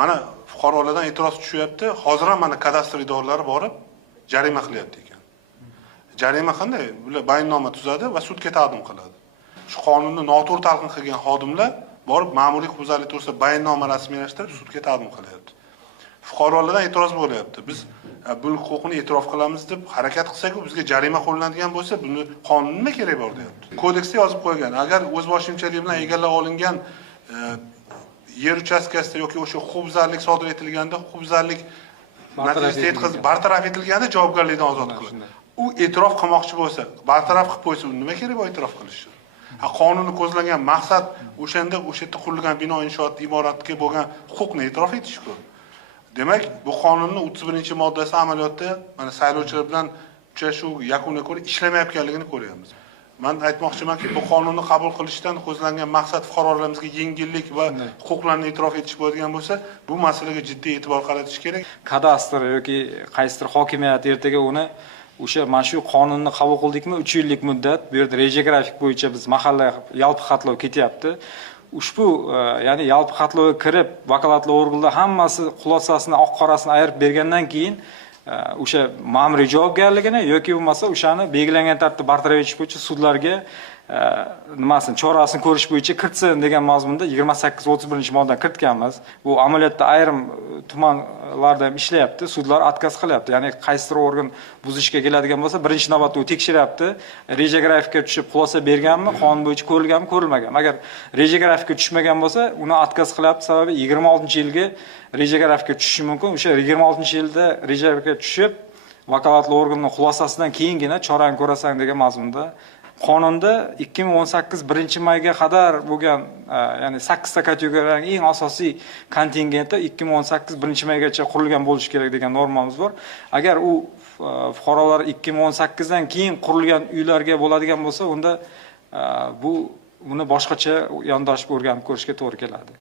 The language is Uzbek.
Mana fuqarolardan e'tiroz tushyapti. Hozir ham mana kadastr idoralari borib jarima qilyapti ekan. Jarima qanday? Bular bayonnoma tuzadi va sudga taqdim qiladi. Shu qonunni noto'g'ri talqin qilgan xodimlar borib ma'muriy huquqbuzarlik to'g'risida bayonnoma rasmiylashtirib sudga taqdim qilyapti. Fuqarolardan e'tiroz bo'lyapti. Biz bu huquqni e'tirof qilamiz deb harakat qilsak, bizga jarima qo'llanadigan bo'lsa, buni qonun nima kerak bor deyapti. Kodeksda yozib qo'ygan, agar o'z boshimchalik bilan egallab olingan yer uchastkasida yoki o'sha huquqbuzarlik sodir etilganda, huquqbuzarlik natijasida yetkazib bartaraf etilganda javobgarlikdan ozod qiladi. U e'tirof qilmoqchi bo'lsa, bartaraf qilib qo'ysa, nima kerak bor e'tirof qilish? Qonunni ko'zlangan maqsad o'shanda o'sha yerda qurilgan bino inshoot imoratga bo'lgan huquqni e'tirof etish-ku. Demak, bu qonunning 31-moddasi amaliyotda mana saylovchilar bilan uchrashuv yakuniga ko'ra ishlamayotganligini ko'ryapmiz. Men aytmoqchimanki, bu qonunni qabul qilishdan ko'zlangan maqsad fuqarolarimizga yengillik va huquqlarni e'tirof etish bo'ladigan bo'lsa, bu masalaga jiddiy e'tibor qaratish kerak. Kadastr yoki qaysidir hokimiyat ertaga uni o'sha mana shu qonunni qabul qildikmi 3 yillik muddat, bu yerda reja grafik bo'yicha biz mahalla yalpi xatlov ketyapti. Ushbu ya'ni yalpi xatlovga kirib, vakolatli organlar hammasi xulosasini, oq qorasini ayirib bergandan keyin o'sha ma'muriy javobgarligini yoki bo'lmasa o'shani belgilangan tartibda bartaraf etish bo'yicha sudlarga nimasini chorasini ko'rish bo'yicha kiritsin degan mazmunda 28-31-moddan kiritganmiz. Bu amaliyotda ayrim tumanlarda ham ishlayapti, sudlar отказ qilyapti. Ya'ni qaysidir organ buzishga keladigan bo'lsa, birinchi navbatda u tekshiryapti. Reja grafikka tushib xulosa berganmi, qonun bo'yicha ko'rilganmi, ko'rilmagan. Agar reja grafikka tushmagan bo'lsa, uni отказ qilyapti. Sababi 26-yilga reja grafikka tushishi mumkin. O'sha 26-yilda reja grafikka tushib, vakolatli organning xulosasidan keyingina chorani ko'rasan degan mazmunda. Qonunda 2018 1-mayga qadar bo'lgan, ya'ni 8 ta kategoriyaning eng asosiy kontingenti 2018 1-maygacha qurilgan bo'lishi kerak degan normamiz bor. Agar u fuqarolar 2018 dan keyin qurilgan uylarga bo'ladigan bo'lsa, unda uni boshqacha yondashib o'rganib ko'rishga to'g'ri keladi.